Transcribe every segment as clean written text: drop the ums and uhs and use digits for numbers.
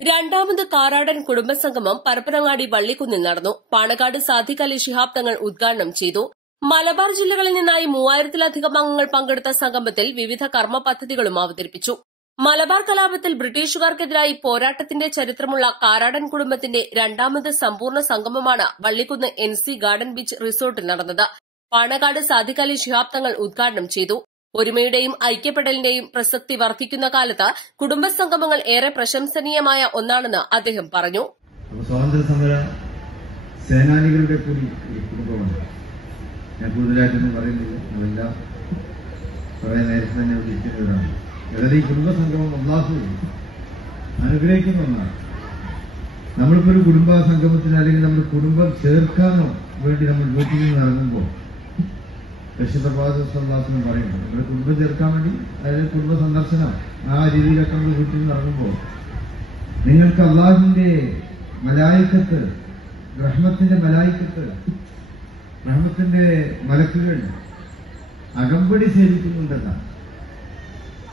രണ്ടാമത് കാരാടൻ കുടുംബസംഗമം പരപ്പനങ്ങാടി വള്ളിക്കുന്നിൽ നടന്നു. പാണക്കാട് സാദിഖ് അലി ശിഹാബ് തങ്ങൾ ഉദ്ഘാടനം ചെയ്തു. മലബാർ ജില്ലകളിൽ നിന്നായി 3000-ലധികം അംഗങ്ങൾ പങ്കെടുത്ത സംഗമത്തിൽ വിവിധ കർമ്മ പദ്ധതികളും അവതരിപ്പിച്ചു. മലബാർ കലാപത്തിൽ ബ്രിട്ടീഷുകാർക്കെതിരായി പോരാട്ടത്തിന്റെ ചരിത്രമുള്ള കാരാടൻ കുടുംബത്തിന്റെ രണ്ടാമത് സമ്പൂർണ്ണ സംഗമമാണ് വള്ളിക്കുന്ന് NC ഗാർഡൻ ബീച്ച് റിസോർട്ടിൽ നടന്നത്. പാണക്കാട് സാദിഖ് അലി ശിഹാബ് തങ്ങൾ ഉദ്ഘാടനം ചെയ്തു. ഒരുമയുടെയും ഐക്യപ്പെടലിന്റെയും പ്രസക്തി വർദ്ധിക്കുന്ന കാലത്ത് കുടുംബസംഗമങ്ങൾ ഏറെ പ്രശംസനീയമായ ഒന്നാണെന്ന് അദ്ദേഹം പറഞ്ഞു. സ്വാതന്ത്ര്യസമര സേനാനികളുടെ കൂടി കുടുംബമാണ്. ഞാൻ കൂടുതലായിട്ടൊന്നും പറയുന്നില്ല, അതെല്ലാം കുറെ നേരത്തെ തന്നെ വിളിക്കുന്നവരാണ്. അതായത് ഈ കുടുംബസംഗമം അല്ലാഹു അനുഗ്രഹിക്കുന്ന ഒന്നാണ്. നമ്മളിപ്പോ ഒരു കുടുംബ സംഗമത്തിന് അല്ലെങ്കിൽ നമ്മൾ കുടുംബം ചേർക്കാനോ വേണ്ടി നമ്മൾ വീട്ടിൽ നിന്ന് ഇറങ്ങുമ്പോൾ പരിശുദ്ധ പ്രവാചകൻ പറയുന്നു, നമ്മുടെ കുടുംബം ചേർക്കാൻ വേണ്ടി, അതായത് കുടുംബ സന്ദർശനം ആ രീതിയിലൊക്കെ നമ്മൾ വീട്ടിൽ നിന്ന് ഇറങ്ങുമ്പോൾ നിങ്ങൾക്ക് അള്ളാഹുവിന്റെ മലായിക്കത്ത്, റഹ്മത്തിന്റെ മലായിക്കത്ത്, റഹ്മത്തിന്റെ മലക്കുകൾ അകമ്പടി സേവിക്കുന്നുണ്ടെന്നാണ്.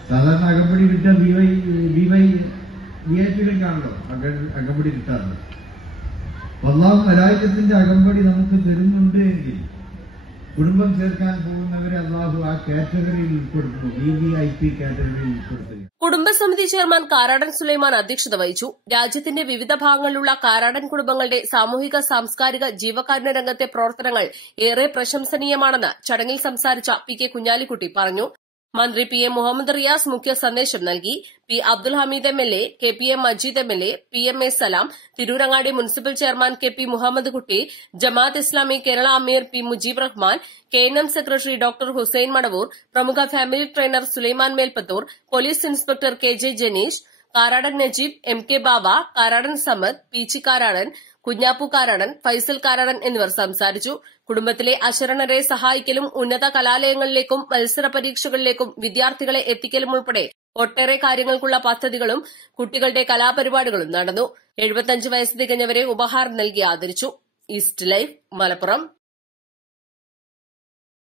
സാധാരണ അകമ്പടി കിട്ടാൻ വിഐപിയിലേക്കാണല്ലോ അകമ്പടി കിട്ടാറുള്ളത്. അള്ളാഹു മലായിക്കത്തിന്റെ അകമ്പടി നമുക്ക് തരുന്നുണ്ട് എങ്കിൽ കുടുംബം ചേർക്കാൻ പോകുന്നവരെ അള്ളാഹു ആ കാറ്റഗറിയിൽ ഉൾപ്പെടുത്തുന്നു, VVIP കാറ്റഗറിയിൽ ഉൾപ്പെടുത്തുക. കുടുംബസമിതി ചെയർമാൻ കാരാടൻ സുലൈമാൻ അധ്യക്ഷത വഹിച്ചു. രാജ്യത്തിന്റെ വിവിധ ഭാഗങ്ങളിലുള്ള കാരാടൻ കുടുംബങ്ങളുടെ സാമൂഹിക സാംസ്കാരിക ജീവകാരുണ്യ രംഗത്തെ പ്രവർത്തനങ്ങൾ ഏറെ പ്രശംസനീയമാണെന്ന് ചടങ്ങിൽ സംസാരിച്ച PK കുഞ്ഞാലിക്കുട്ടി പറഞ്ഞു. മന്ത്രി PM മുഹമ്മദ് റിയാസ് മുഖ്യ സന്ദേശം നൽകി. P Abdul Hameed MLA, KPM Majeed MLA, PMA സലാം, Tirurangadi municipal chairman KP Muhammad Kutty, Jamaat Islami Kerala അമീർ P Mujeeb Rahman, KNM secretary doctor Hussain Madavoor, പ്രമുഖ family trainer Sulaiman Melpathur, police inspector KJ Janeesh, Karadan Najeeb, MK Bava, Karadan Samad, Peechi Karadan, Kunhappu Karadan, Faisal Karadan എന്നിവർ സംസാരിച്ചു. കുടുംബത്തിലെ അശരണരെ സഹായിക്കലും ഉന്നത കലാലയങ്ങളിലേക്കും മത്സര പരീക്ഷകളിലേക്കും വിദ്യാർത്ഥികളെ എത്തിക്കലും ഉൾപ്പെടെ ഒട്ടേറെ കാര്യങ്ങൾക്കുള്ള പദ്ധതികളും കുട്ടികളുടെ കലാപരിപാടികളും നടന്നു. 75 വയസ്സ് തികഞ്ഞവരെ ഉപഹാരം നൽകി ആദരിച്ചു. East live, Malappuram.